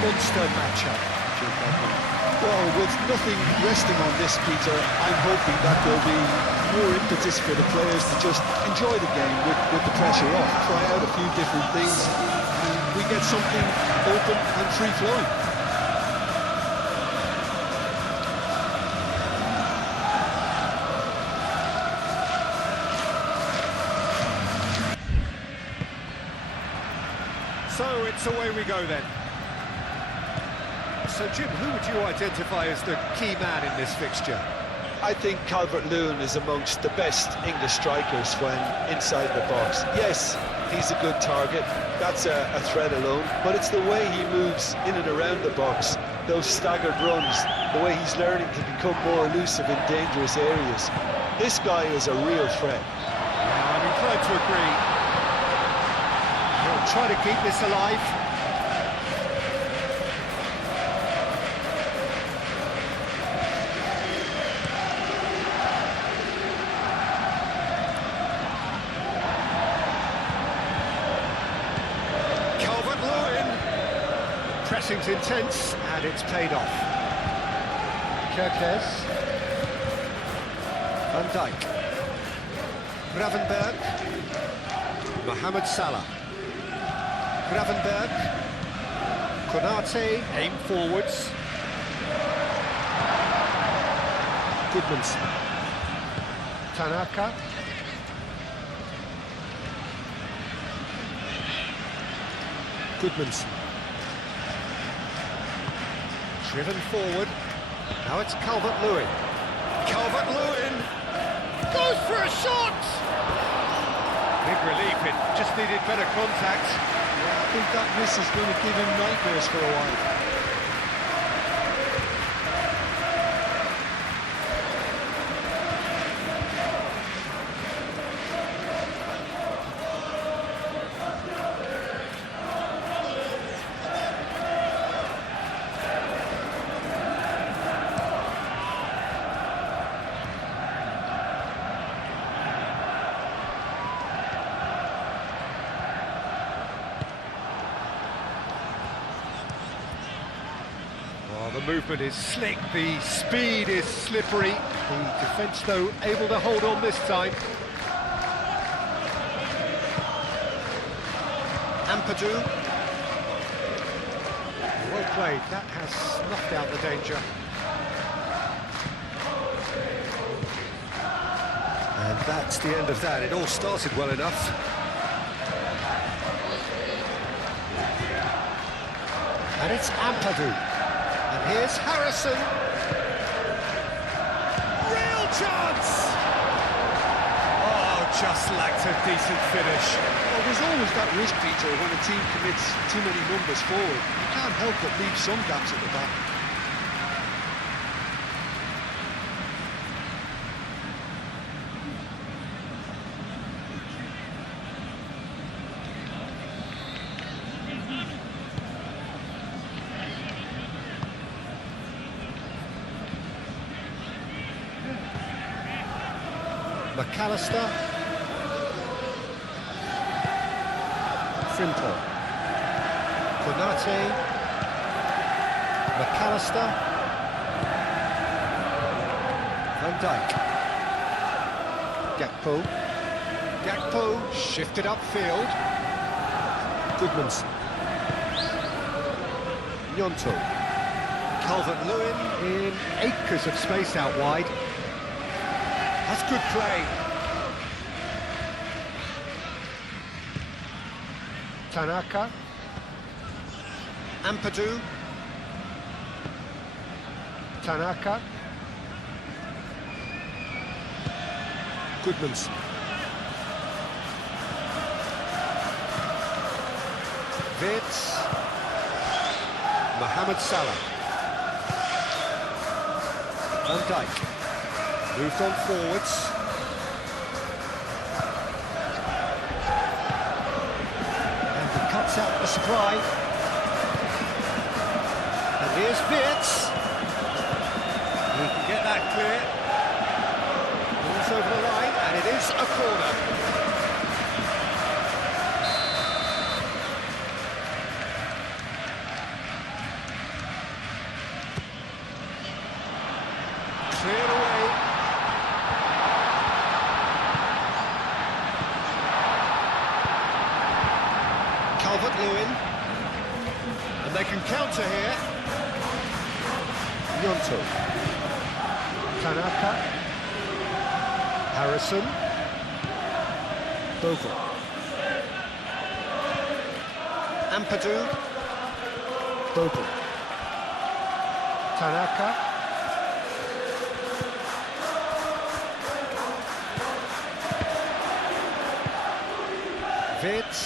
monster matchup. Well, with nothing resting on this, Peter, I'm hoping that there'll be more impetus for the players to just enjoy the game with the pressure off, try out a few different things, and we get something open and free-flowing. So it's away we go then. So Jim, who would you identify as the key man in this fixture? I think Calvert-Lewin is amongst the best English strikers when inside the box. Yes, he's a good target, that's a threat alone, but it's the way he moves in and around the box, those staggered runs, the way he's learning to become more elusive in dangerous areas. This guy is a real threat. Yeah, I'm inclined to agree. He'll try to keep this alive. Pressing's intense, and it's paid off. Kerkez. Van Dijk. Gravenberg. Mohamed Salah. Gravenberg. Konate, aim forwards. Goodmanson. Tanaka. Goodmanson. Driven forward. Now it's Calvert-Lewin. Calvert-Lewin goes for a shot! Big relief, it just needed better contact. Yeah, I think that miss is going to give him nightmares for a while. The movement is slick, the speed is slippery. The defence, though, able to hold on this time. Ampadu. Well played, that has snuffed out the danger. And that's the end of that. It all started well enough. And it's Ampadu. And here's Harrison. Real chance! Oh, just lacked a decent finish. Well, there's always that risk, Peter, when a team commits too many numbers forward. You can't help but leave some gaps at the back. McAllister. Frimpong. Konate. McAllister. Van Dijk. Gakpo. Gakpo shifted upfield. Goodmanson. Gnonto. Calvert-Lewin in acres of space out wide. That's good play. Tanaka. Ampadu. Tanaka. Goodmanson. Wits. Mohamed Salah. Van Dijk. Moved on forwards. And he cuts out the supply. And here's Wits. He can get that clear. Balls over the line, and it is a corner. And they can counter here. Gnonto. Tanaka. Harrison. Bogle. Ampadu. Bogle. Tanaka. Vitz.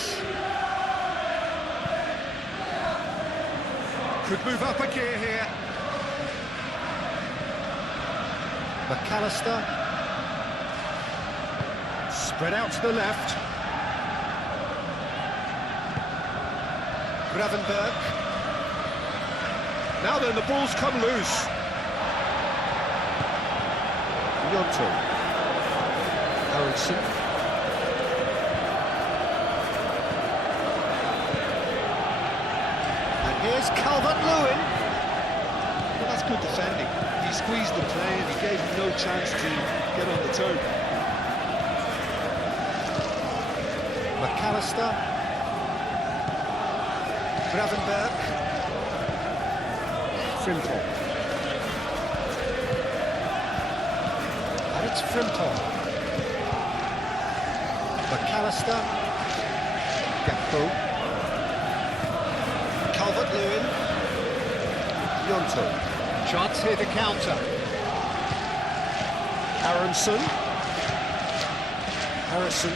Could move up a gear here. McAllister. Spread out to the left. Gravenberg. Now then, the ball's come loose. Gnonto. Harrison. And here's Calvert-Lewin. Well, that's good defending. He squeezed the play and he gave him no chance to get on the turn. McAllister. Gravenberg. Frimpong. And it's Frimpong. McAllister. Gakpo. Calvert-Lewin. Gnonto. Chance here to counter. Aronson. Harrison.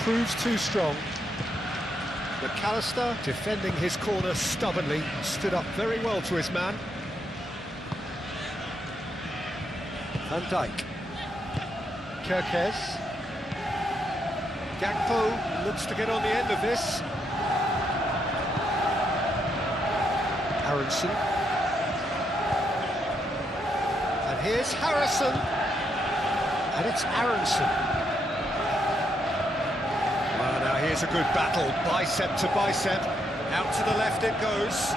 Proves too strong. McAllister defending his corner stubbornly, stood up very well to his man. Van Dijk. Kerkez. Gakpo looks to get on the end of this. Aronson. And here's Harrison. And it's Aronson. Well, now here's a good battle, bicep to bicep. Out to the left it goes.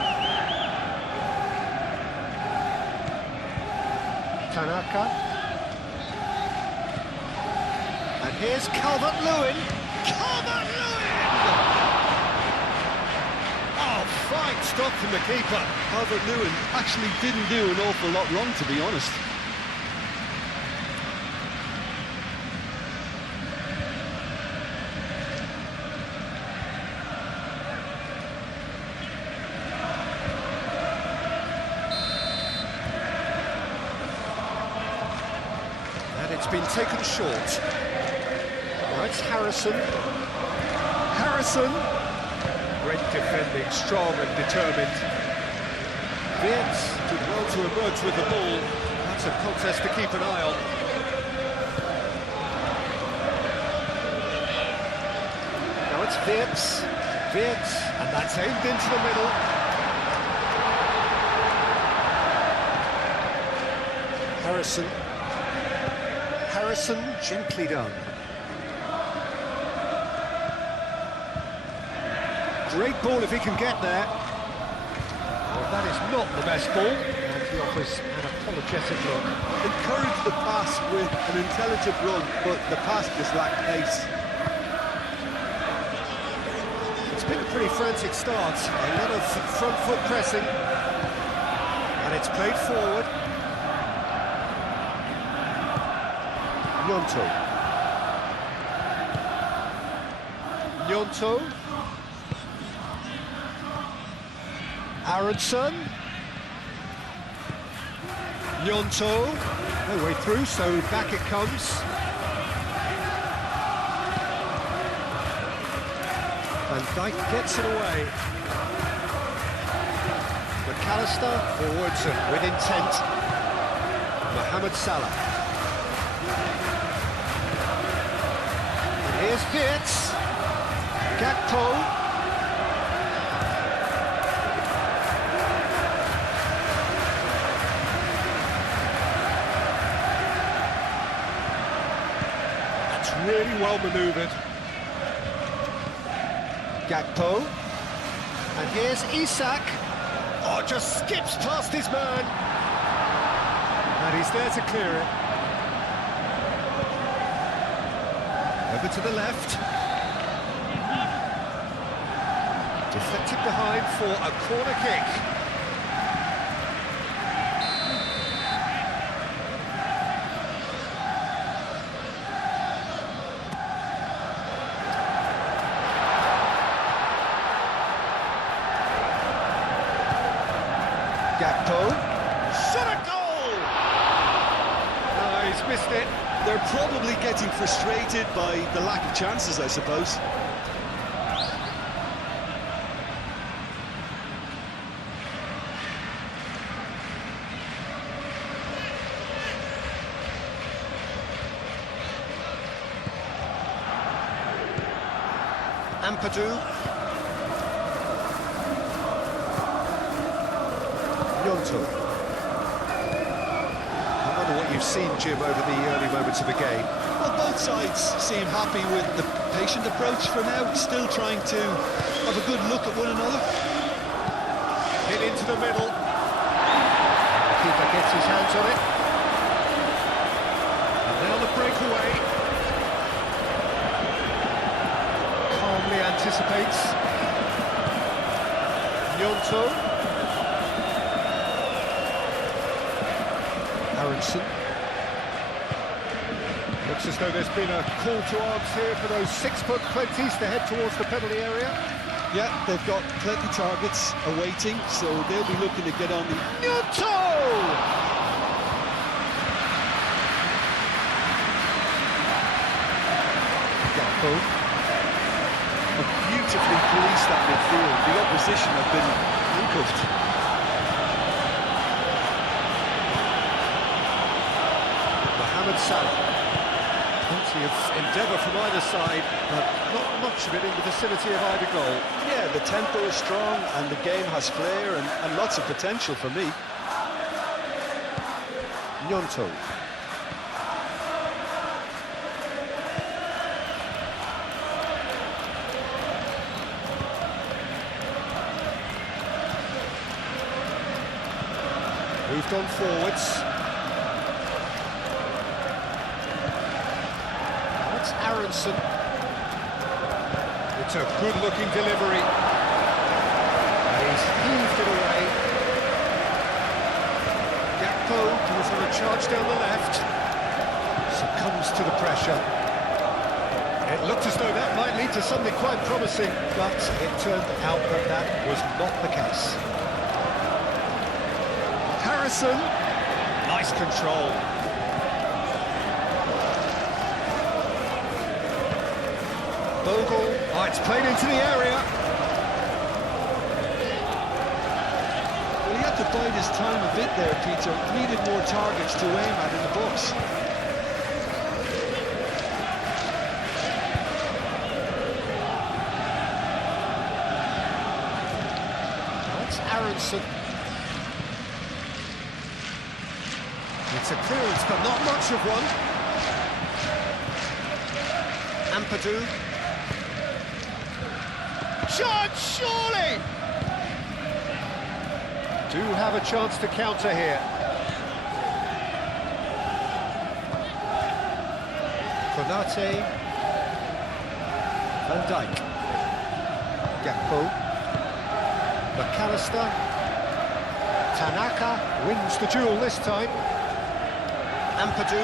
Tanaka. And here's Calvert-Lewin. Calvert-Lewin! Oh, fine stop from the keeper. Calvert-Lewin actually didn't do an awful lot wrong, to be honest. It's been taken short. Now it's Harrison. Harrison! Great defending, strong and determined. Vitz did well to emerge with the ball. That's a contest to keep an eye on. Now it's Vitz. Vitz, and that's aimed into the middle. Harrison. Harrison, gently done. Great ball if he can get there. Well, that is not the best ball. And he offers an apologetic look. Encouraged the pass with an intelligent run, but the pass just lacked pace. It's been a pretty frantic start. A lot of front foot pressing. And it's played forward. Gnonto. Gnonto. Aronson. Gnonto. No way through, so back it comes. Van Dijk gets it away. McAllister forwards and with intent. Mohamed Salah. Here's Vitz. Gakpo. That's really well manoeuvred. Gakpo. And here's Isak. Oh, just skips past his man. And he's there to clear it. Over to the left. Deflected behind for a corner kick. Gakpo. Shot a goal! No, he's missed it. They're probably getting frustrated by the lack of chances, I suppose. Ampadu. Yonto. I wonder what you've seen, Jim, over the early moments of the game. Well, both sides seem happy with the patient approach for now, still trying to have a good look at one another. Hit into the middle. The keeper gets his hands on it. And now the breakaway. Calmly anticipates. Yonto. Aronson. Looks as though there's been a call to arms here for those 6'20s to head towards the penalty area. Yeah, they've got plenty targets awaiting, so they'll be looking to get on the... Newto! Gakpo. Beautifully policed that midfield. The opposition have been handcuffed. Salah. Plenty of endeavour from either side, but not much of it in the vicinity of either goal. Yeah, the tempo is strong and the game has flair and lots of potential for me. Yonto. Moved on forwards. Aronson. It's a good-looking delivery. He's heaved it away. Gakpo goes on a charge down the left. Succumbs to the pressure. It looked as though that might lead to something quite promising, but it turned out that that was not the case. Harrison. Nice control. Bogle, oh, it's played into the area. Well, he had to bide his time a bit there, Peter. Needed more targets to aim at in the box. That's Aronson. It's a clearance, but not much of one. Ampadu. Shot, surely! Do have a chance to counter here. Konate. Van Dijk. Gakpo. McAllister. Tanaka wins the duel this time. Ampadu.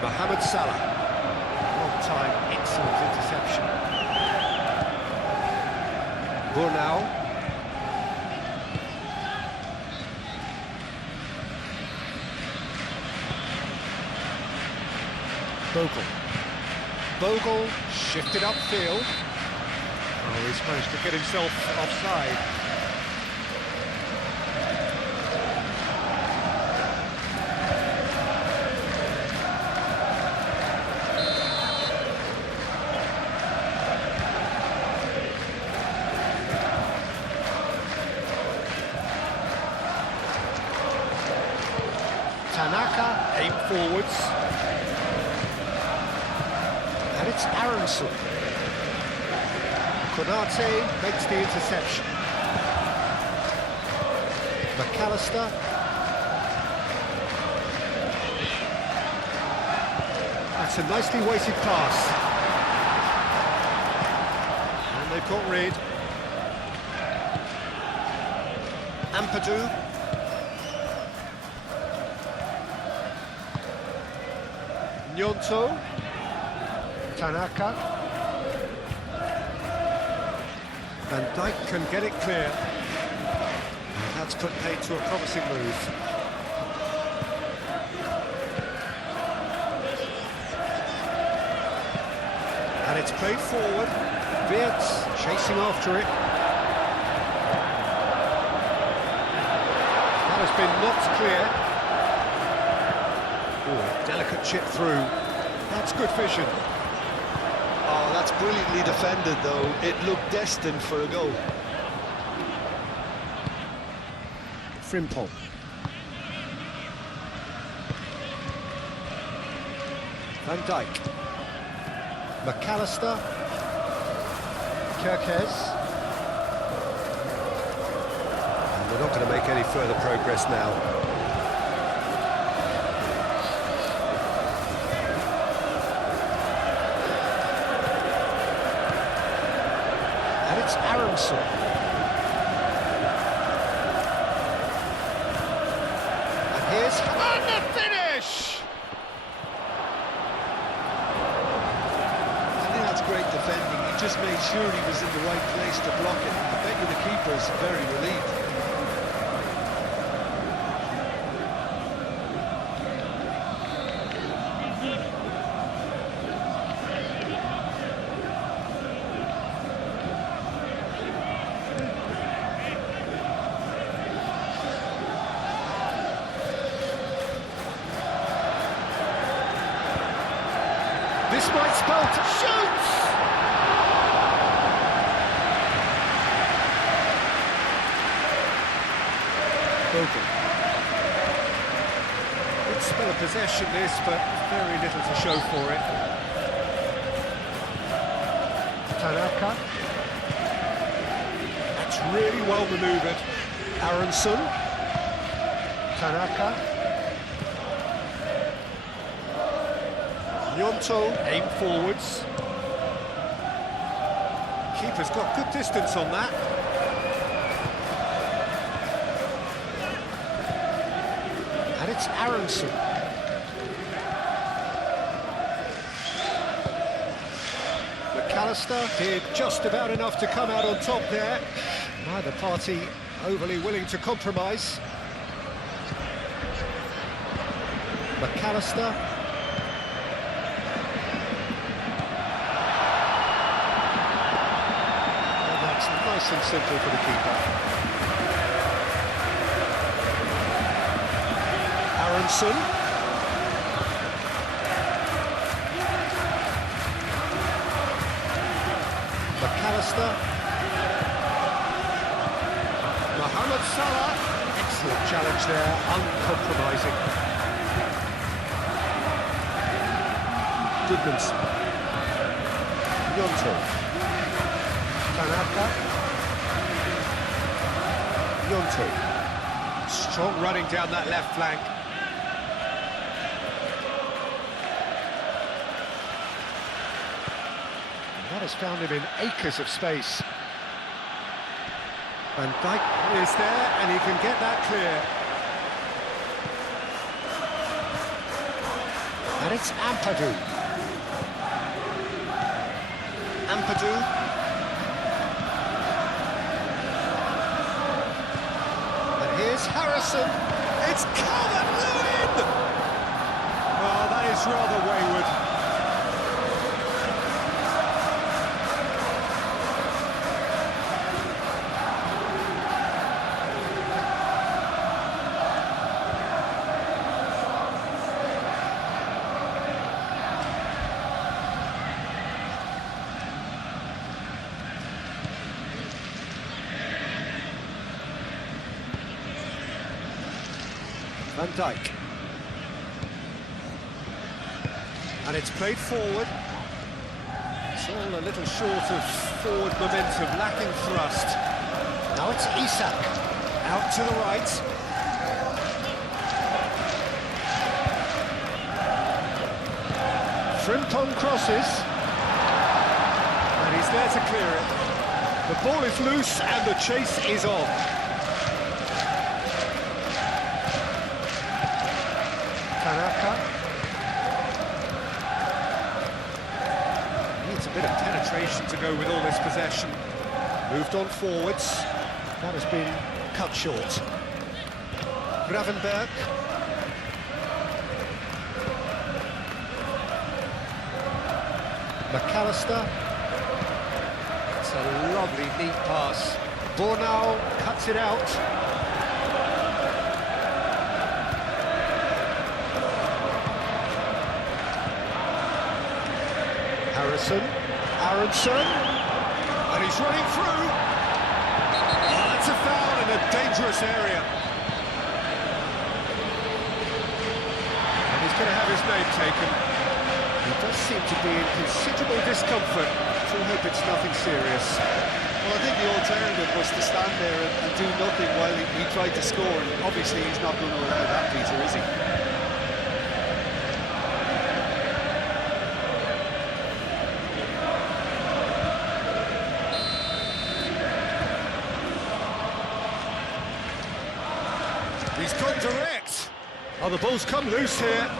Mohamed Salah. Long-time, excellent interception. Burnau. Bogle shifted upfield. Oh, he's managed to get himself offside. Tanaka, aim forwards. And it's Aronson. Konate makes the interception. McAllister. That's a nicely weighted pass. they've got Reed. Ampadu. Nyonto. Tanaka. Van Dijk can get it clear. That's put paid to a promising move. And it's played forward. Wirtz chasing after it. That has been knocked clear. Oh, delicate chip through. That's good vision. Oh, that's brilliantly defended, though. It looked destined for a goal. Frimpong. Van Dijk. McAllister. Kerkez. And they're not going to make any further progress now. And it's Aronson. And here's the finish! I think that's great defending. He just made sure he was in the right place to block it. I bet you the keeper's very relieved. This might spell to shoots! Bogle. Good spell of possession this, but very little to show for it. Tanaka. That's really well manoeuvred. Aronson. Tanaka. Nyonto, aim forwards. Keeper's got good distance on that. And it's Aronson. McAllister did just about enough to come out on top there. Neither party overly willing to compromise. McAllister. Nice and simple for the keeper. Aronson. McAllister. Mohamed Salah. Excellent challenge there, uncompromising. Goodmanson. Nyonto. Tanaka. Nyonto. Strong running down that left flank. And that has found him in acres of space. Van Dijk is there, and he can get that clear. And it's Ampadu. Ampadu. Here's Harrison. It's Calvert-Lewin! Well, that is rather wayward. Van Dijk. And it's played forward. It's all a little short of forward momentum, lacking thrust. Now it's Isak. Out to the right. Frimpong crosses. And he's there to clear it. The ball is loose and the chase is on. Tanaka. Needs a bit of penetration to go with all this possession. Moved on forwards. That has been cut short. Gravenberg. McAllister. It's a lovely, neat pass. Bornau cuts it out. Aronson, and he's running through. Oh, that's a foul in a dangerous area. And he's going to have his name taken. He does seem to be in considerable discomfort. So I hope it's nothing serious. Well, I think the alternative was to stand there and do nothing while he tried to score. And obviously, he's not going to allow that, Peter, is he? He's gone direct. Oh, the ball's come loose here.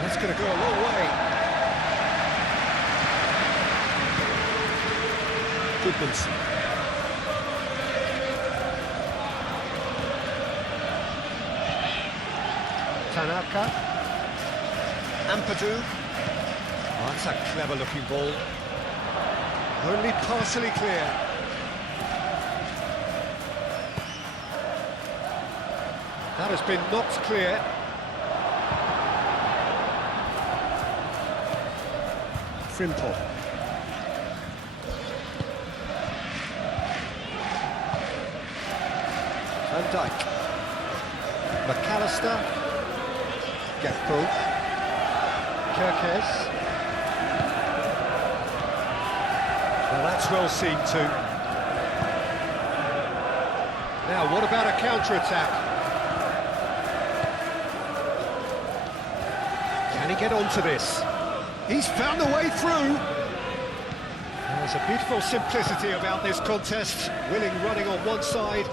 That's going to go a long way. Goodmanson. Tanaka. Ampadu. Oh, that's a clever-looking ball. Only partially clear. That has been knocked clear. Frimpong. Van Dijk. McAllister. Gakpo. Kirkes. Well, that's well seen too. Now, what about a counter-attack? Can he get onto this? He's found a way through. There's a beautiful simplicity about this contest. Willing running on one side,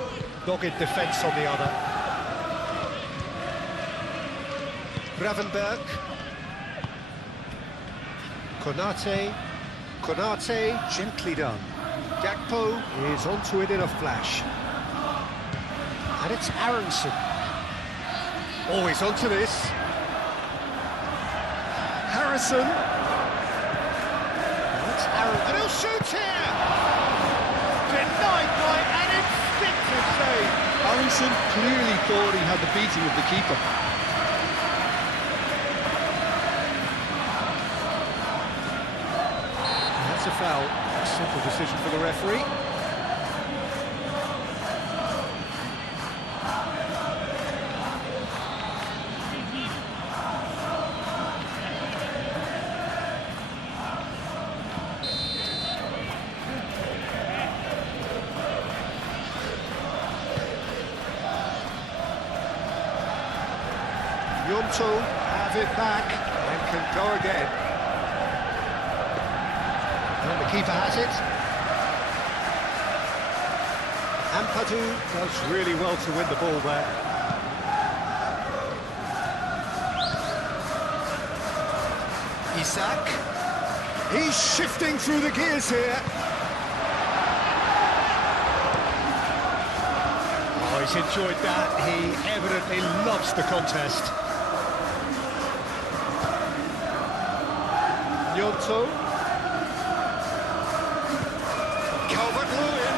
dogged defence on the other. Gravenberg. Konate, gently done. Gakpo is onto it in a flash. And it's Aronson. Oh, he's onto this. Harrison. That's Aaron. And he'll shoot here! Denied by an instinctive save. Aronson clearly thought he had the beating of the keeper. That's a foul. A simple decision for the referee. Yonto have it back and can go again. And the keeper has it. Ampadu does really well to win the ball there. Isak. He's shifting through the gears here. Oh, he's enjoyed that. He evidently loves the contest. Yonto. Calvert-Lewin.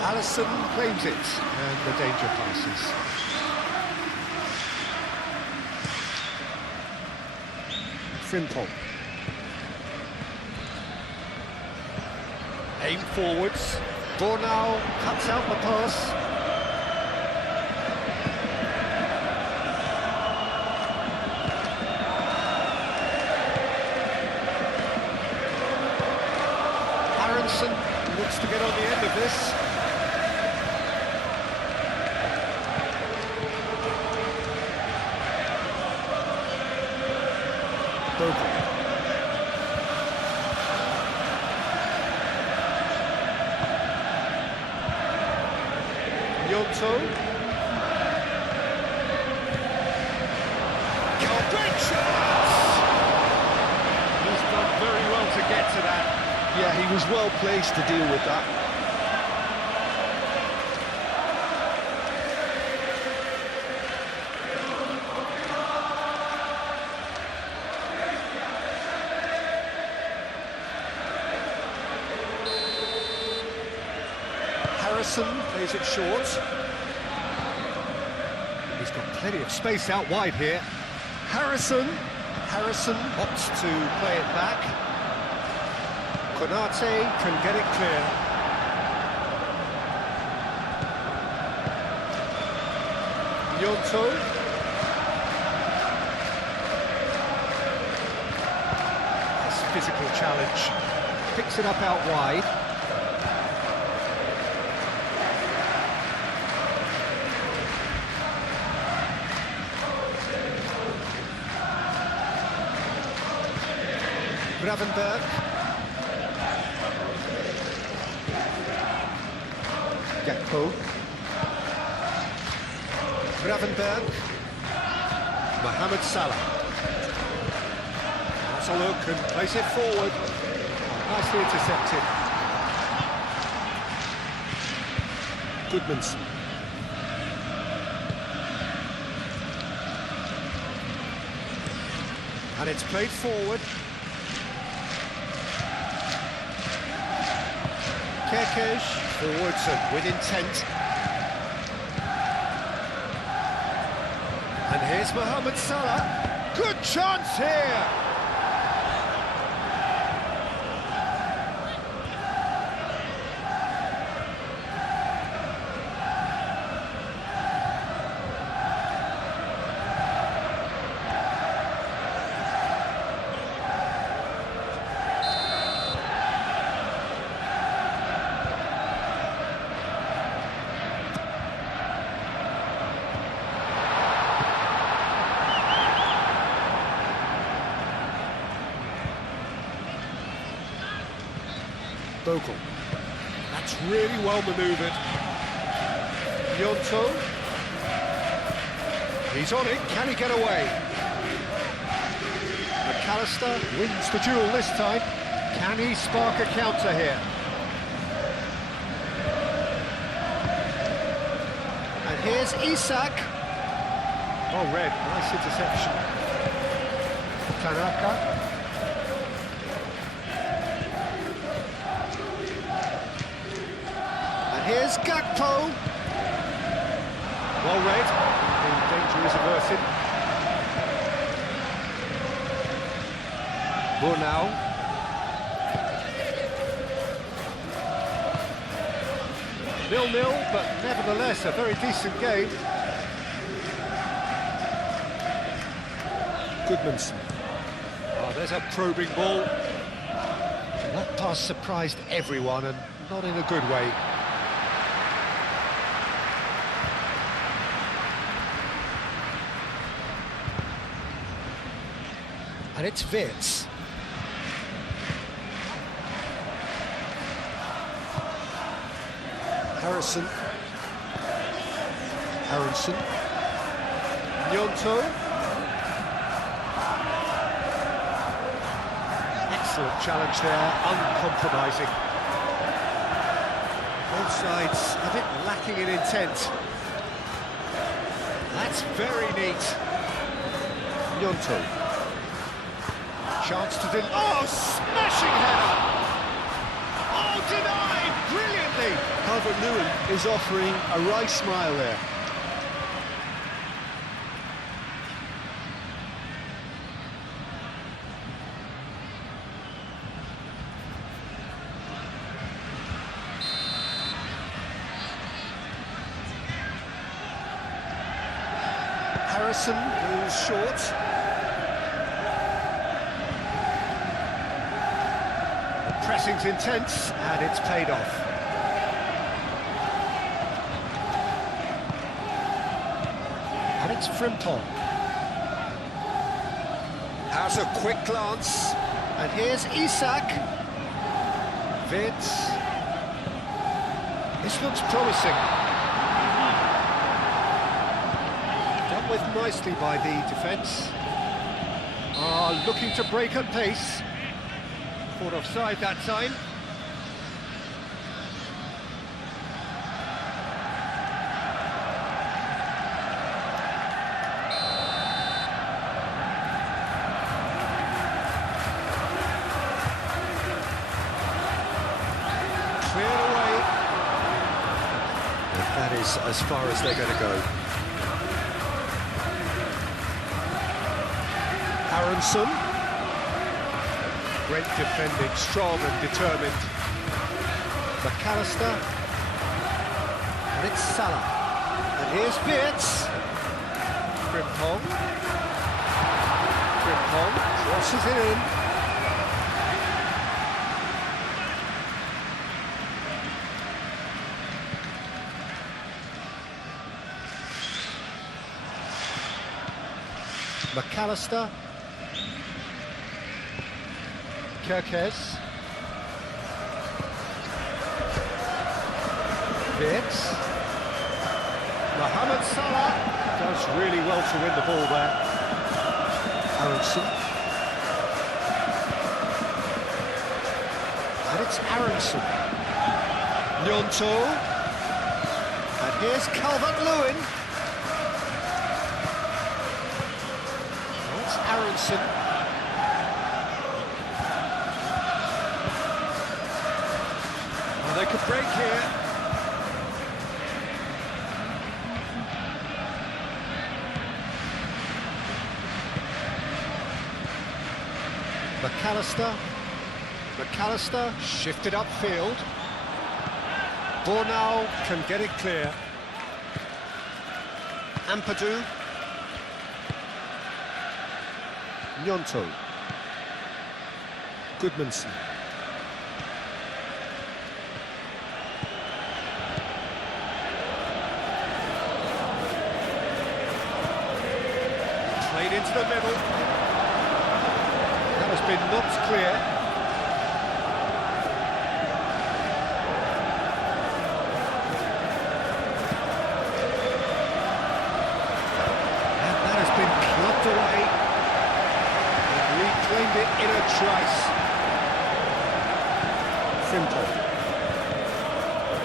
Alisson claims it, and the danger passes. Frimpong. Aim forwards. Bornau cuts out the pass. Aronson looks to get on the end of this. Bogle. Yonto. Great chance! He's done very well to get to that. Yeah, he was well placed to deal with that. Harrison plays it short. He's got plenty of space out wide here. Harrison opts to play it back. Konate can get it clear. Yonto. Nice physical challenge. Picks it up out wide. Gravenberg. Gakpo. Gravenberg. Mohamed Salah. That's a look and place it forward. Nicely intercepted. Goodmanson. And it's played forward. Kerkesh forwards and with intent. And here's Mohamed Salah. Good chance here! Bogle. That's really well manoeuvred. Yonto. He's on it. Can he get away? McAllister wins the duel this time. Can he spark a counter here? And here's Isak. Oh, red. Nice interception. Tanaka. Here's Gakpo. Well read. The danger is averted. Burnau. 0-0, but nevertheless a very decent game. Goodmanson. Oh, there's a probing ball. That pass surprised everyone, and not in a good way. And it's Wirtz. Harrison. Yonto. Excellent challenge there, uncompromising. Both sides a bit lacking in intent. That's very neat. Yonto. Chance to oh, smashing header! Oh, denied brilliantly! Calvert-Lewin is offering a right smile there. Harrison goes short. Pressing's intense, and it's paid off. And it's Frimpong. Has a quick glance. And here's Isak. Vince. This looks promising. Dealt with nicely by the defence. Looking to break at pace. Caught offside that time. Cleared away. And that is as far as they're going to go. Aronson. Great defending, strong and determined. McAllister. And it's Salah. And here's Wirtz. Frimpong. Frimpong crosses it in. McAllister. Kirkes. Wirtz. Mohamed Salah does really well to win the ball there. Aronson. And it's Aronson. Gnonto. And here's Calvert-Lewin. It's Aronson. They could break here. McAllister shifted upfield. Bornau can get it clear. Ampadu. Gnonto. Goodmanson. Played into the middle. That has been knocked clear. And that has been clubbed away. And reclaimed it in a trice. Simple.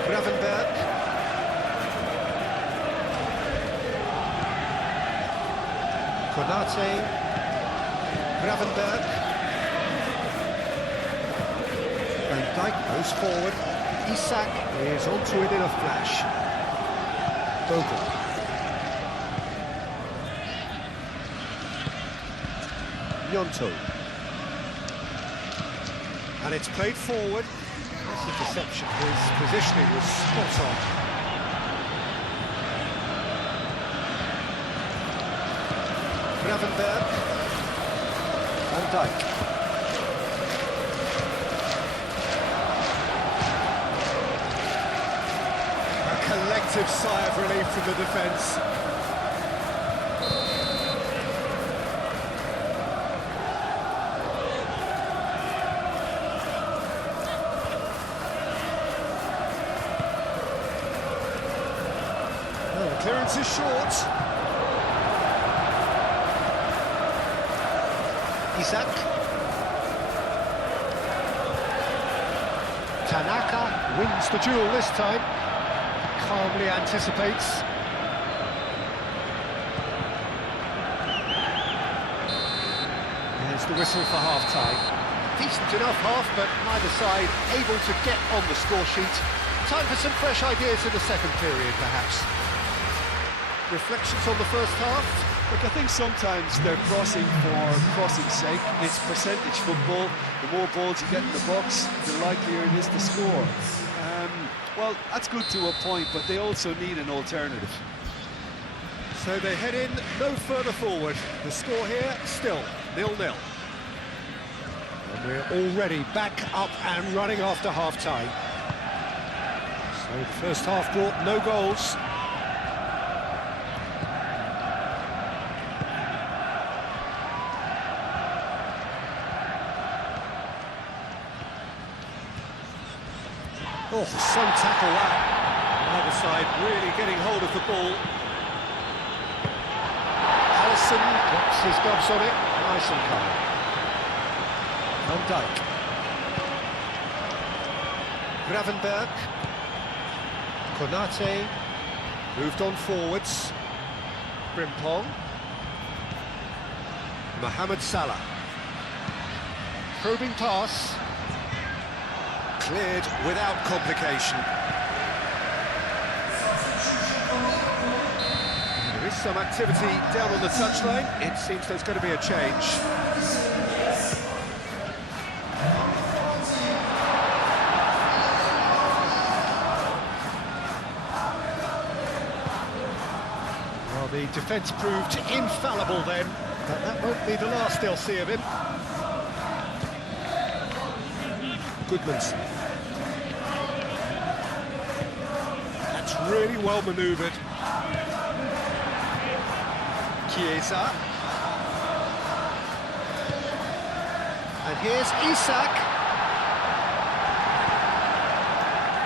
Gravenberg. Konate, Gravenberg, Van Dijk goes forward, Isak is onto it in a flash, Bogle, Gnonto, and it's played forward. That's a deception, his positioning was spot on. Gravenberg, Van Dijk. A collective sigh of relief from the defence. Well, the clearance is short. Isak. Tanaka wins the duel this time. Calmly anticipates. There's the whistle for half-time. Decent enough half, but neither side able to get on the score sheet. Time for some fresh ideas in the second period, perhaps. Reflections on the first half? Look, I think sometimes they're crossing for crossing's sake. It's percentage football. The more balls you get in the box, the likelier it is to score. Well, that's good to a point, but they also need an alternative. So they head in no further forward. The score here, still 0-0. And we're already back up and running after half-time. So the first half brought no goals. Oh, some tackle that. Either side really getting hold of the ball. Alisson gets his gloves on it. Nice and calm. Van Dijk. Gravenberg. Konate. Moved on forwards. Frimpong. Mohamed Salah. Probing pass. Cleared without complication. There is some activity down on the touchline. It seems there's going to be a change. Well, the defence proved infallible then, but that won't be the last they'll see of him. Goodmanson. That's really well manoeuvred. Chiesa. And here's Isak.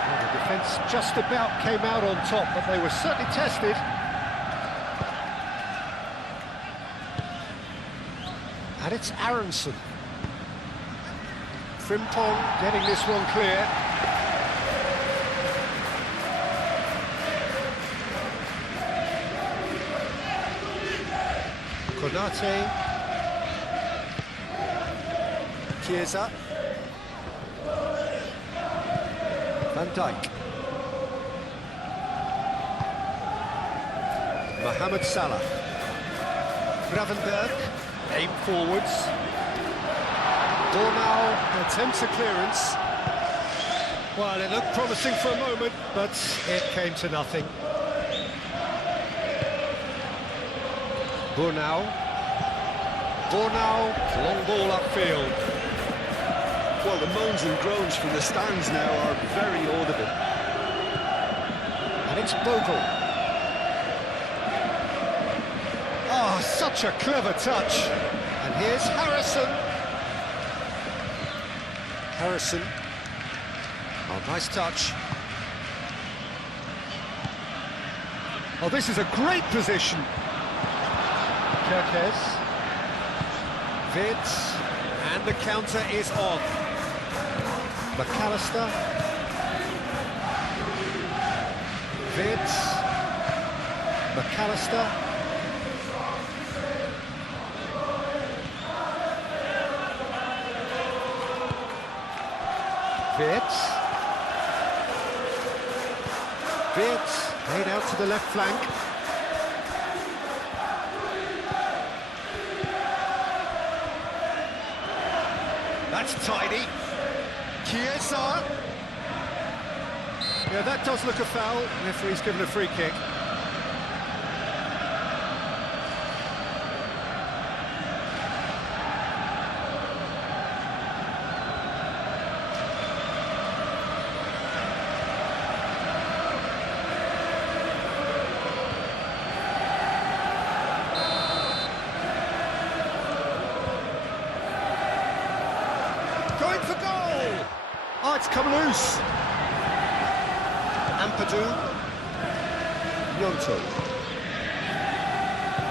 Well, the defence just about came out on top, but they were certainly tested. And it's Aronson. Frimpong getting this one clear. Konate. Chiesa. Van Dijk. Mohamed Salah. Gravenberg. Aim forwards. Bornau attempts a clearance. Well, it looked promising for a moment, but it came to nothing. Bornau, long ball upfield. Well, the moans and groans from the stands now are very audible. And it's Bogle. Oh, such a clever touch. And here's Harrison. Harrison. Oh, nice touch. Oh, this is a great position. Kerkez. Vitz. And the counter is on. McAllister. Vitz. McAllister. Vitz made out to the left flank. That's tidy. Chiesa. Yeah, that does look a foul. Referee's given a free kick. Going for goal! Oh, it's come loose. Ampadu. Gnonto.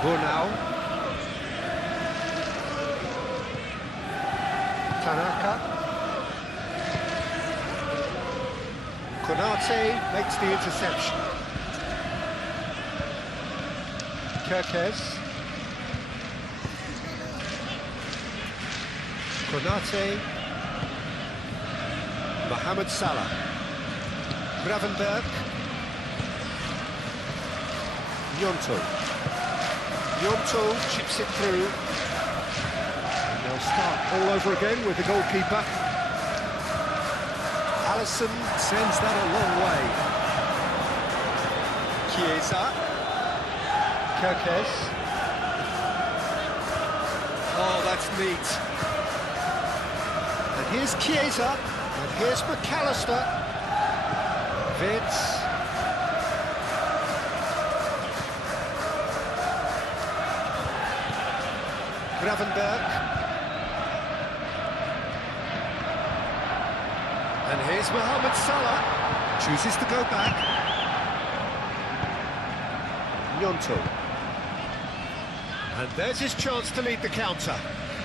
Bornau. Tanaka. Konate makes the interception. Kerkez. Konate. Mohamed Salah. Gravenberg. Gnonto. Gnonto chips it through. And they'll start all over again with the goalkeeper. Alisson sends that a long way. Chiesa. Kerkez. Oh, that's neat. And here's Chiesa. And here's McAllister. Vitz. Gravenberg. And here's Mohamed Salah. Chooses to go back. Gnonto. And there's his chance to lead the counter.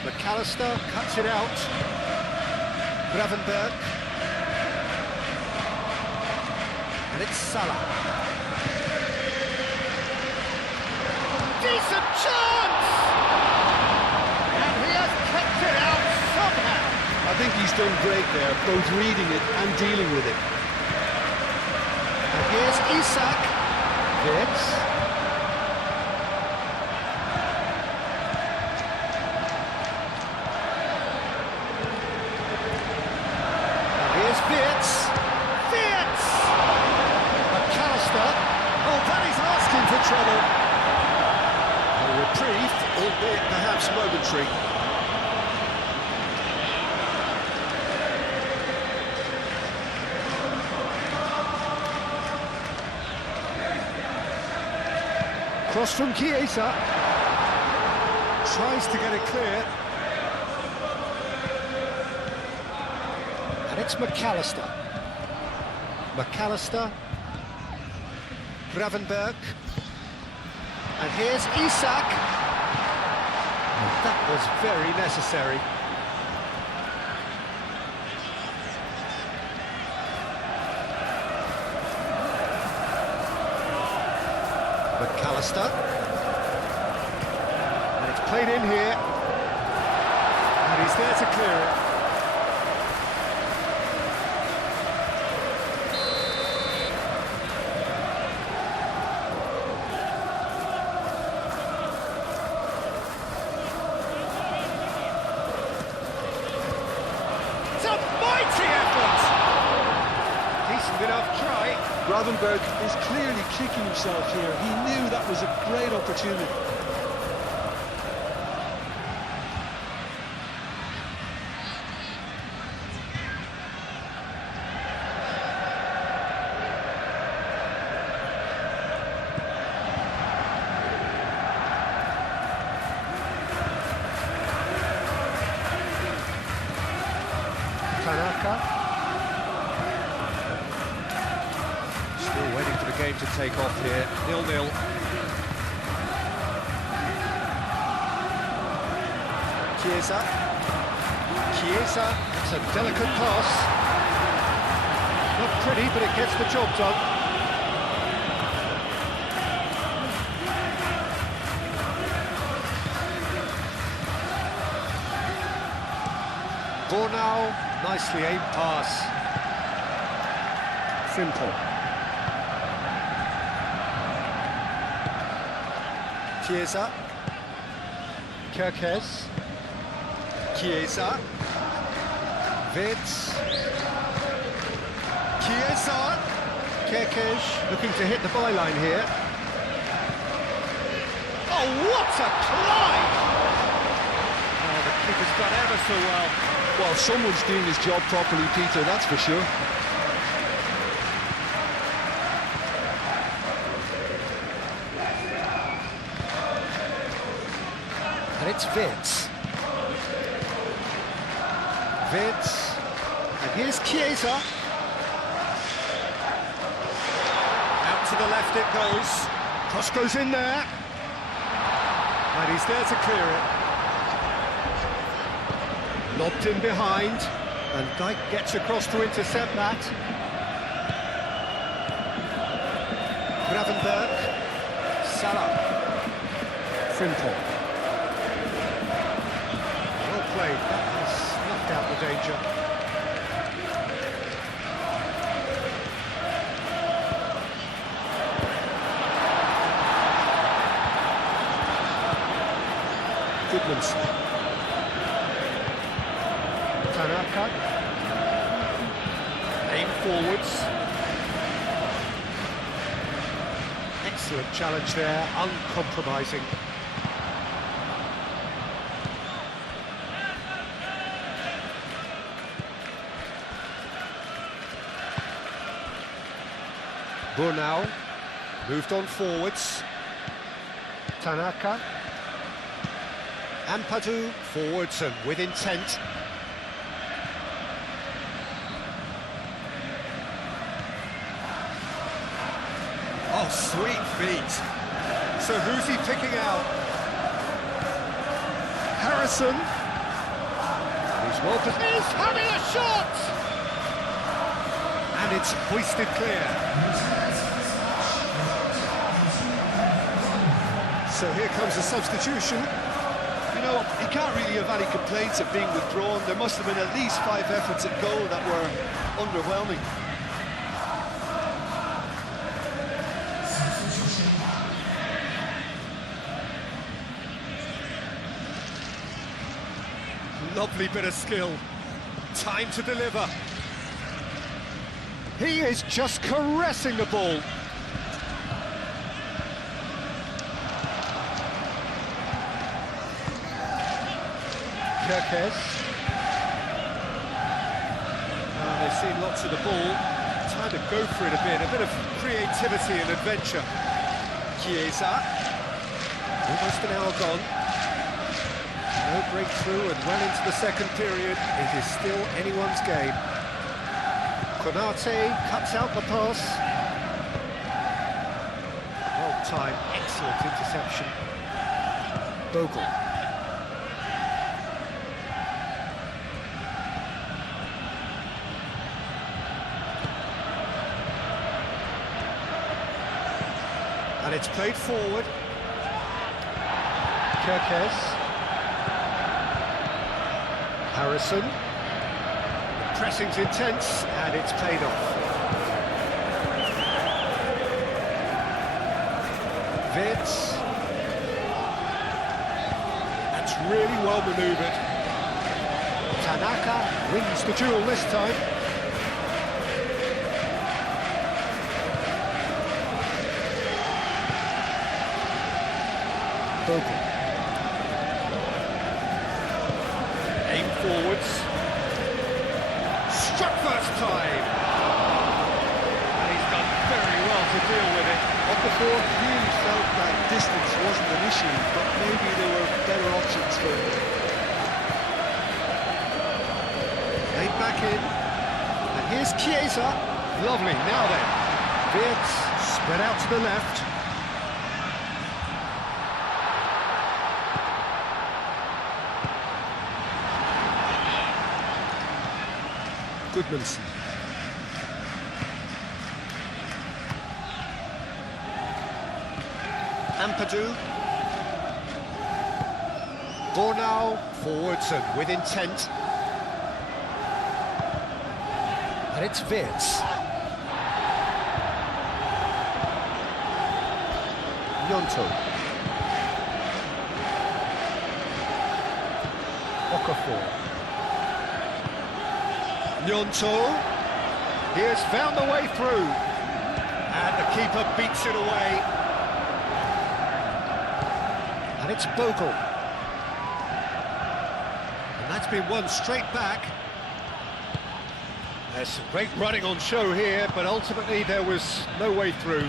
McAllister cuts it out. Gravenberg. And it's Salah. Decent chance! And he has kept it out somehow. I think he's done great there, both reading it and dealing with it. And here's Isak. Vitz. And here's Vitz. Vitz! McAllister. Oh, that is asking for trouble. A reprieve, albeit perhaps momentary. Cross from Chiesa. Tries to get it clear. And it's McAllister. McAllister. Gravenberg. And here's Isak. And that was very necessary. McAllister. And it's played in here. And he's there to clear it. It's a mighty effort! Decent enough try. Gravenberg is clearly kicking himself here. He knew that was a great opportunity. Tanaka. Still waiting for the game to take off here. 0-0. Chiesa. Chiesa. It's a delicate pass. Not pretty, but it gets the job done. Bornau, nicely aimed pass. Simple. Chiesa. Kerkez. Chiesa. Vitz. Chiesa. Kerkez looking to hit the byline here. Oh, what a climb! Oh, the keeper's done ever so well. Well, someone's doing his job properly, Peter, that's for sure. And it's Vitz. Vitz. And here's Chiesa. Out to the left it goes. Cross goes in there. And he's there to clear it. Lobbed in behind. And Dijk gets across to intercept that. Gravenberg. Salah. Simple. Well played. That has snuffed out the danger. Goodmanson. Tanaka. Aim forwards. Excellent challenge there, uncompromising. Bornau moved on forwards. Tanaka. Ampadu forwards and with intent. Oh, sweet feet. So who's he picking out? Harrison. He's well positioned. He's having a shot! And it's hoisted clear. So here comes a substitution. You know, he can't really have any complaints of being withdrawn. There must have been at least 5 efforts at goal that were underwhelming. Lovely bit of skill. Time to deliver. He is just caressing the ball. Kirkes. They've seen lots of the ball. Time to go for it a bit of creativity and adventure. Chiesa. Almost an hour gone. No breakthrough and well into the second period. It is still anyone's game. Konate cuts out the pass. Well timed, excellent interception. Bogle. And it's played forward. Kirkes. Harrison. The pressing's intense, and it's paid off. Vitz. That's really well manoeuvred. Tanaka wins the duel this time. Bogle. Aim forwards. Struck first time. And he's done very well to deal with it. On the board, really felt that distance wasn't an issue, but maybe there were better options for him. Laid back in. And here's Chiesa. Lovely. Now then. Vitz spread out to the left. Goodmanson. Ampadu. Bornau forwards and with intent. And it's Vitz. Gnonto. Okafor. Gnonto. He has found the way through. And the keeper beats it away. And it's Bogle. And that's been won straight back. There's some great running on show here, but ultimately there was no way through.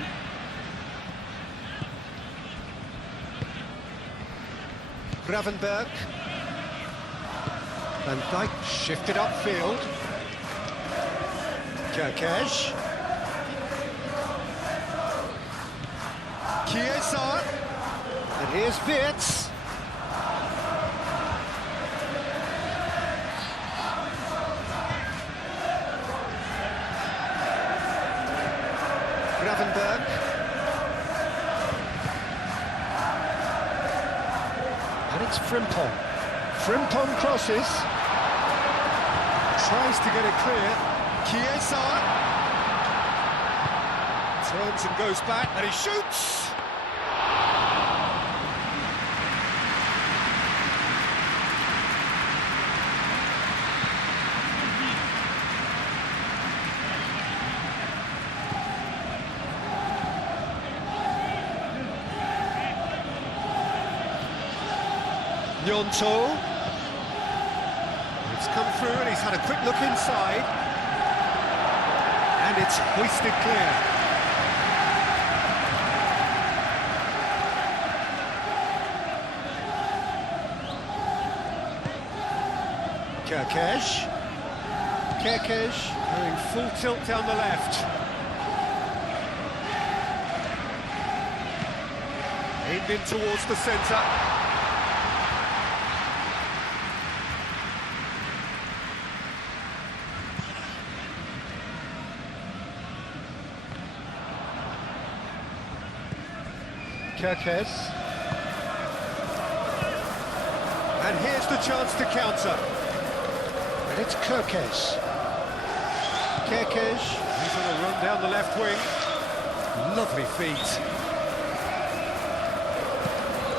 Gravenberg. Van Dijk shifted upfield. Kirkes. Chiesa. And here's Vitz. Gravenberg. And it's Frimpong. Frimpong crosses. Tries to get it clear. Chiesa. Turns and goes back, and he shoots! Gnonto. It's come through and he's had a quick look inside. And it's hoisted clear. Kirkes. Kirkes going full tilt down the left. pinged in towards the centre. Kirkes. And here's the chance to counter. And it's Kirkes. Kirkes. He's on a run down the left wing. Lovely feet.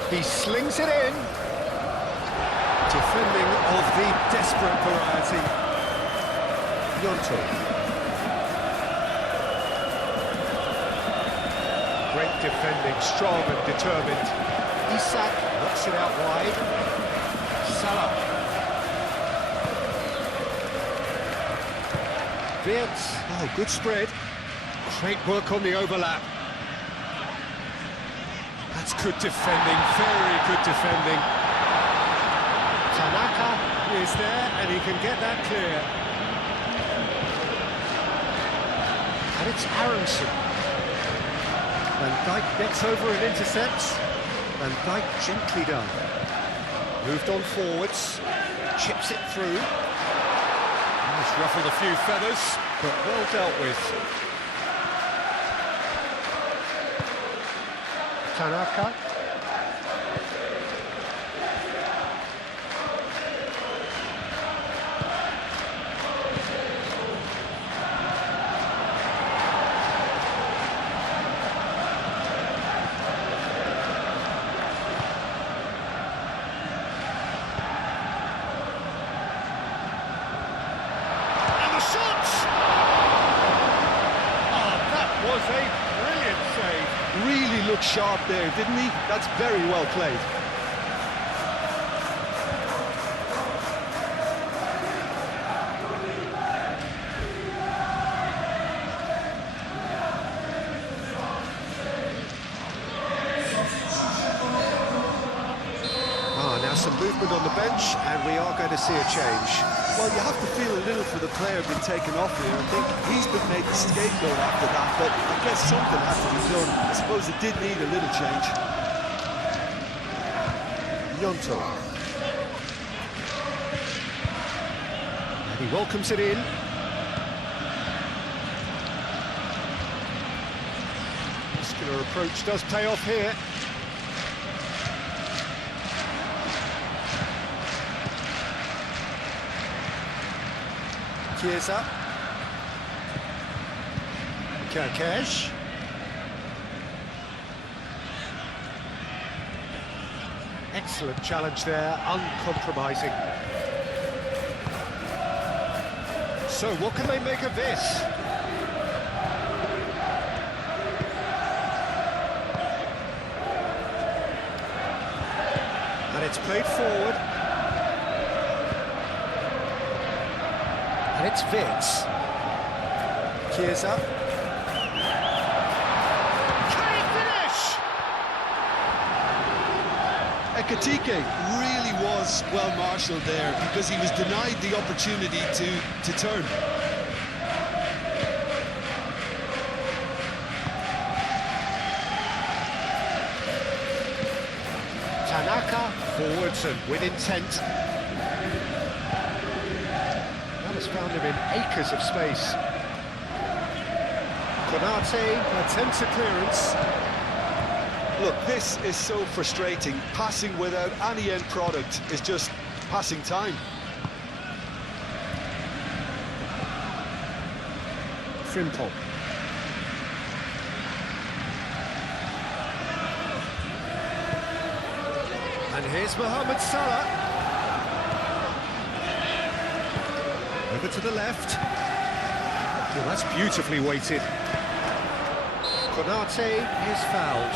He slings it in. Defending of the desperate variety. Yonto. Great defending, strong and determined. Isak knocks it out wide. Salah. Wirtz. Oh, good spread. Great work on the overlap. That's good defending, very good defending. Tanaka is there, and he can get that clear. And it's Aronson. Van Dijk gets over and intercepts. Van Dijk gently done. Moved on forwards, chips it through. Almost ruffled a few feathers, but well dealt with. Tanaka. And the shot! Oh, that was a brilliant save. Really looked sharp there, didn't he? That's very well played. Now some movement on the bench, and we are going to see a change. Well, you have to feel a little for the player being taken off here. I think he's been made the scapegoat after that, but I guess something had to be done. I suppose it did need a little change. Yonto. And he welcomes it in. Muscular approach does pay off here. Chiesa. Kirkes. Excellent challenge there, uncompromising. So what can they make of this? And it's played forward. And it's Wirtz. Chiesa. Can he finish? Ekitike really was well marshalled there because he was denied the opportunity to turn. Tanaka forwards and with intent. Has found him in acres of space. Konate attempts a clearance. Look, this is so frustrating. Passing without any end product is just passing time. Frimpong. And here's Mohamed Salah. Over to the left. Well, that's beautifully weighted. Konate is fouled.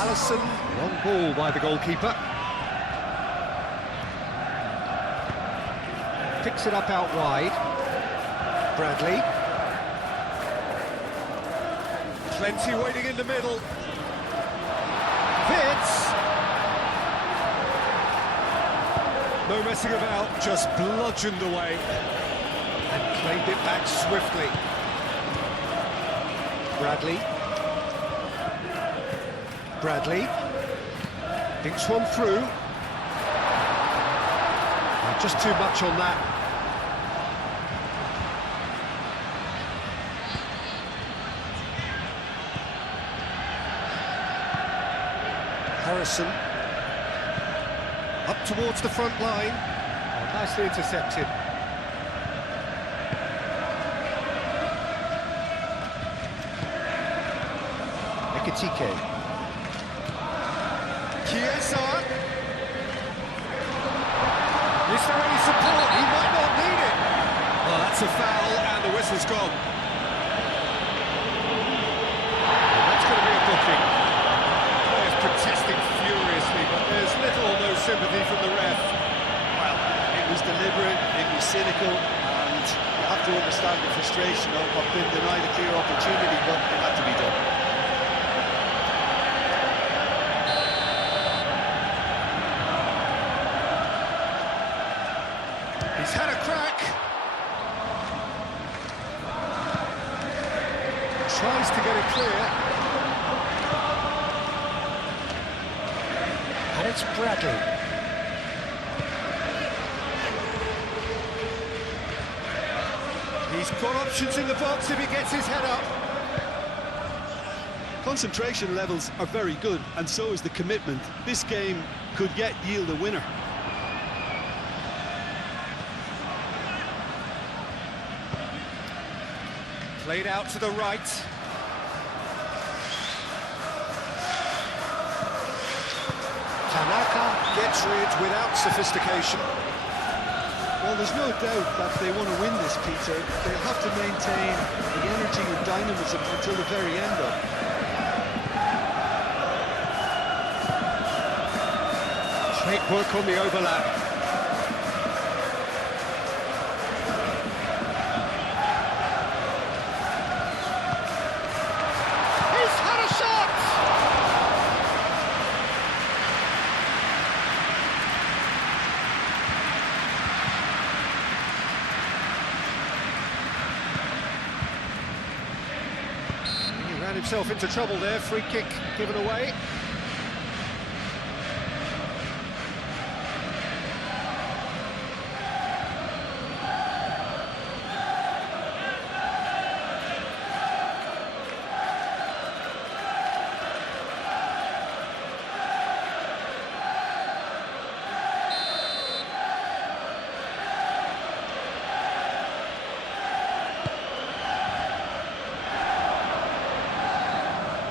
Alisson, long ball by the goalkeeper. Picks it up out wide. Bradley. Plenty waiting in the middle. Fitz. No messing about, just bludgeoned away. And claimed it back swiftly. Bradley. Bradley. Dinks one through. Just too much on that. Harrison. Up towards the front line. Oh, nicely intercepted. Ekitike. Chiesa. Is there any support? He might not need it. Well, that's a foul, and the whistle's gone. Well, that's going to be a booking. Players protesting furiously, but there's little or no sympathy from the ref. Well, it was deliberate, it was cynical, and you have to understand the frustration of being denied a clear opportunity, but it had to be done. He's had a crack. Tries to get it clear. And it's Bradley. He's got options in the box if he gets his head up. Concentration levels are very good, and so is the commitment. This game could yet yield a winner. Played out to the right. Tanaka gets rid without sophistication. Well, there's no doubt that they want to win this, Peter. They'll have to maintain the energy and dynamism until the very end, though. Great work on the overlap. Ran himself into trouble there, free kick given away.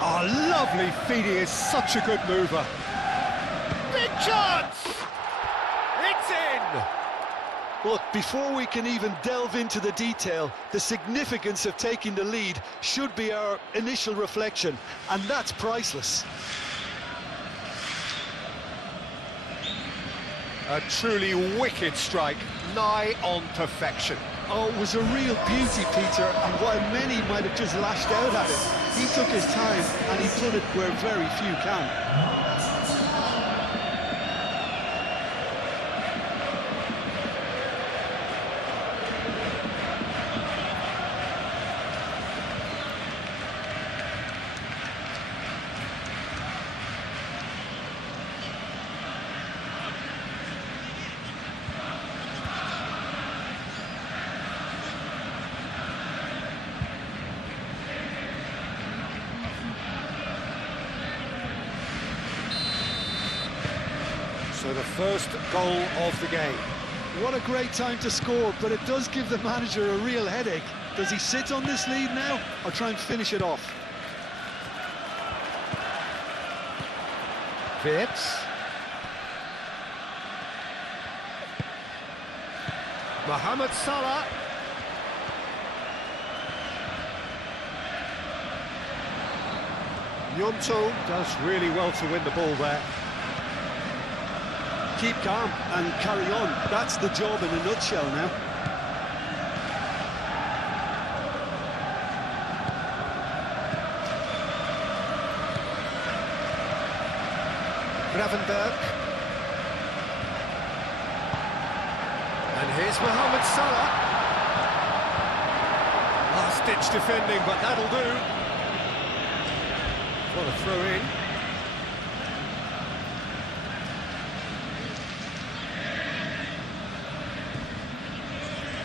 Oh, lovely feed, he is such a good mover. Big chance! It's in! Look, before we can even delve into the detail, the significance of taking the lead should be our initial reflection, and that's priceless. A truly wicked strike, nigh on perfection. Oh, it was a real beauty, Peter, and while many might have just lashed out at it, he took his time and he put it where very few can. So the first goal of the game. What a great time to score, but it does give the manager a real headache. Does he sit on this lead now, or try and finish it off? Fitz. Mohamed Salah. Yonto does really well to win the ball there. Keep calm and carry on. That's the job in a nutshell now. Gravenberg. And here's Mohamed Salah. Last-ditch defending, but that'll do. What a throw-in.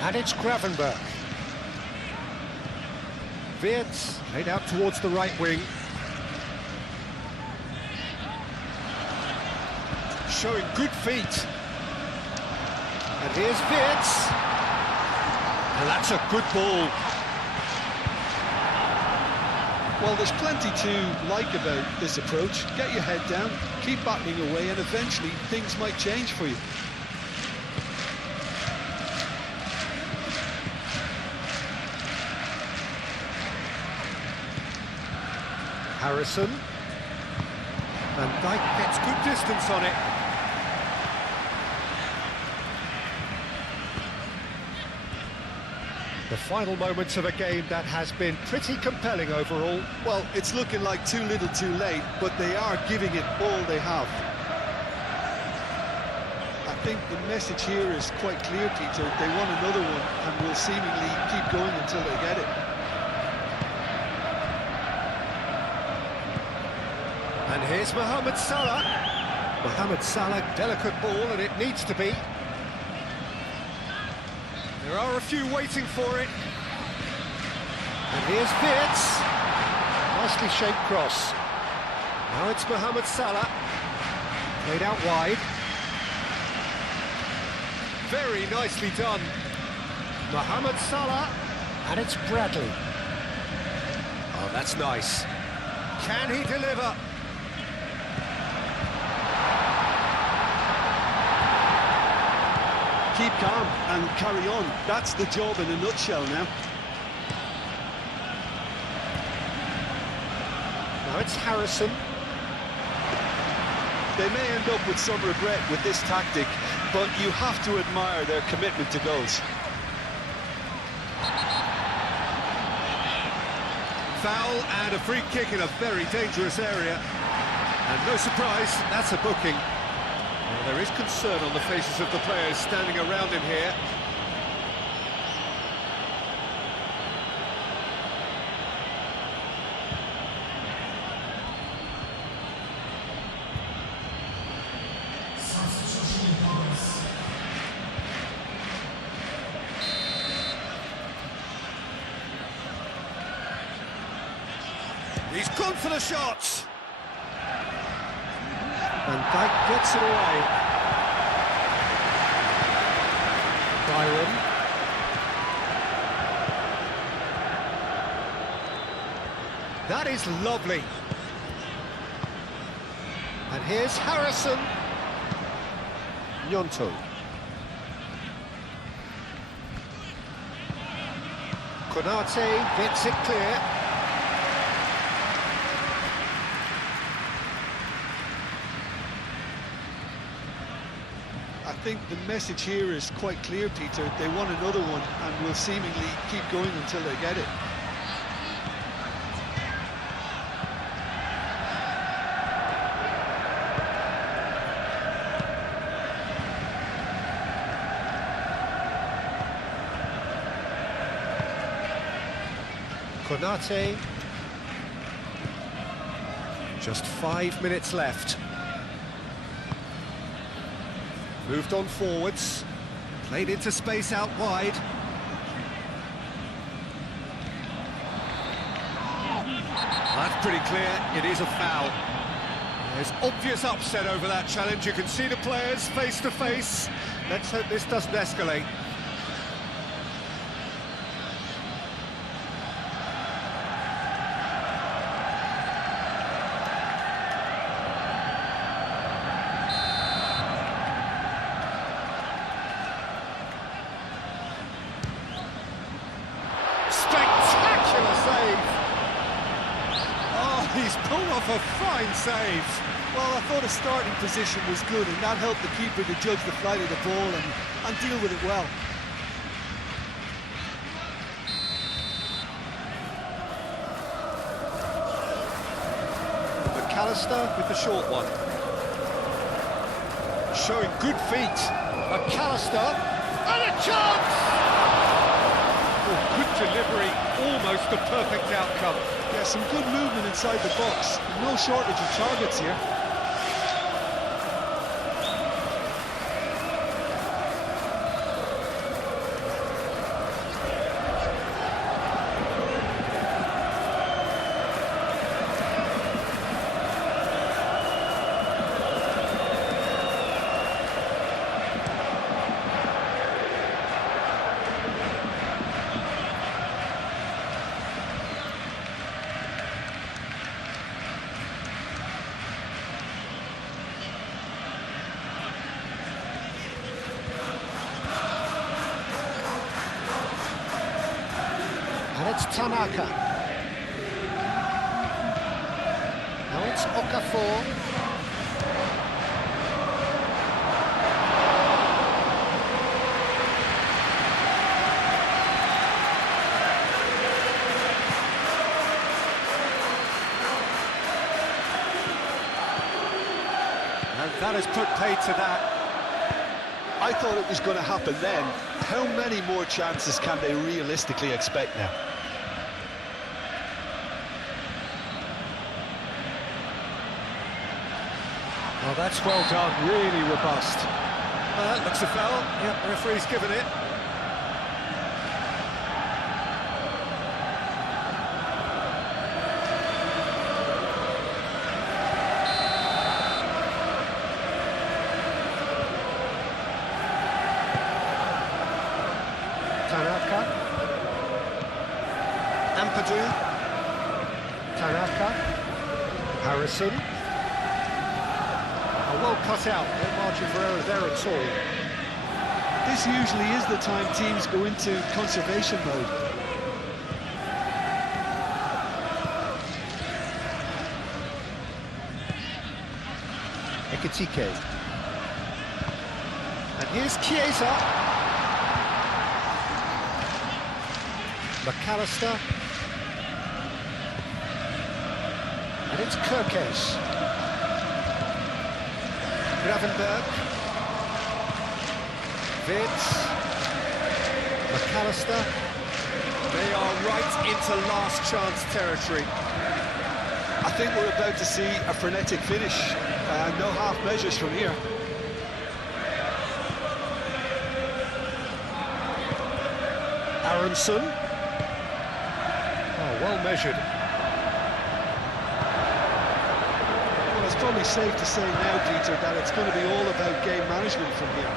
And it's Gravenberg. Wirtz laid out towards the right wing. Showing good feet. And here's Wirtz. And that's a good ball. Well, there's plenty to like about this approach. Get your head down, keep battling away, and eventually things might change for you. Harrison. Van Dijk gets good distance on it. The final moments of a game that has been pretty compelling overall. Well, it's looking like too little too late, but they are giving it all they have. I think the message here is quite clear, Peter. They want another one and will seemingly keep going until they get it. And here's Mohamed Salah. Mohamed Salah, delicate ball, and it needs to be. There are a few waiting for it. And here's Wirtz. Nicely shaped cross. Now it's Mohamed Salah. Played out wide. Very nicely done. Mohamed Salah. And it's Bradley. Oh, that's nice. Can he deliver? Keep calm and carry on. That's the job in a nutshell now. Now it's Harrison. They may end up with some regret with this tactic, but you have to admire their commitment to goals. Foul and a free kick in a very dangerous area. And no surprise, that's a booking. Well, there is concern on the faces of the players standing around him here. He's gone for the shots. Van Dijk gets it away. Byron. That is lovely. And here's Harrison. Gnonto. Konate gets it clear. I think the message here is quite clear, Peter. They want another one and will seemingly keep going until they get it. Konate. Just 5 minutes left. Moved on forwards, played into space out wide. That's pretty clear, it is a foul. There's obvious upset over that challenge. You can see the players face to face. Let's hope this doesn't escalate. He's pulled off a fine save. Well, I thought his starting position was good, and that helped the keeper to judge the flight of the ball and deal with it well. McAllister with the short one. Showing good feet. McAllister, and a chance! Oh, good delivery, almost a perfect outcome. Yeah, some good movement inside the box. No shortage of targets here. And it's Tanaka. Now it's Okafor. And that has put paid to that. I thought it was going to happen then. How many more chances can they realistically expect now? Well, that's well done, really robust. Looks a foul. Yep, the referee's given it. Tanaka. Ampadu. Tanaka. Harrison. Well cut out, no margin for error there at all. This usually is the time teams go into conservation mode. Ekitike. And here's Chiesa. McAllister. And it's Kirkes. Gravenberg. Vitz. McAllister. They are right into last chance territory. I think we're about to see a frenetic finish. No half measures from here. Aronson. Oh, well measured. Well, it's probably safe to say now, Peter, that it's going to be all about game management from here.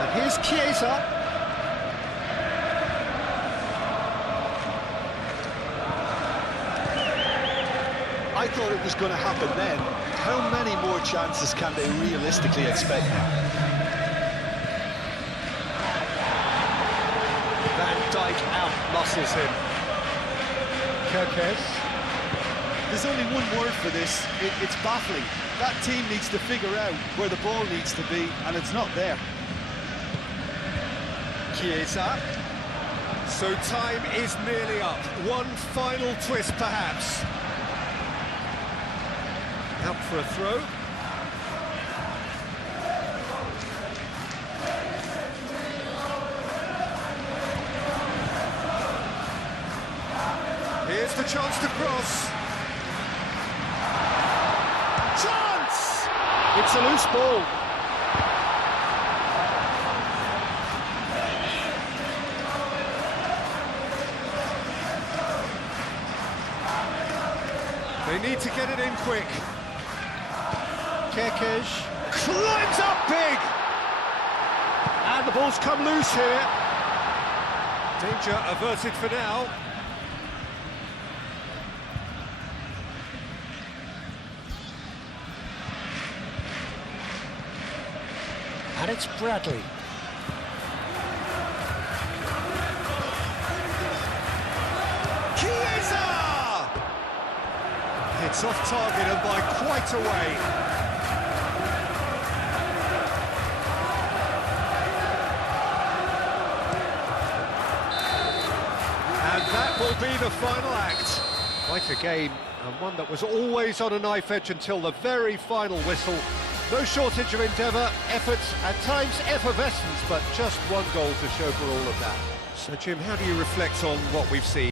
And here's Chiesa. I thought it was going to happen then. How many more chances can they realistically expect now? Van Dijk out-muscles him. Kirkes. There's only one word for this. It's baffling. That team needs to figure out where the ball needs to be, and it's not there. Chiesa. So time is nearly up. One final twist, perhaps. Out for a throw. Here's the chance to cross. Chance! It's a loose ball. They need to get it in quick. Kirkes climbs up big! And the ball's come loose here. Danger averted for now. And it's Bradley. It's off target and by quite a way. And that will be the final act. Quite a game, and one that was always on a knife edge until the very final whistle. No shortage of endeavour, efforts, at times effervescence, but just one goal to show for all of that. So, Jim, how do you reflect on what we've seen?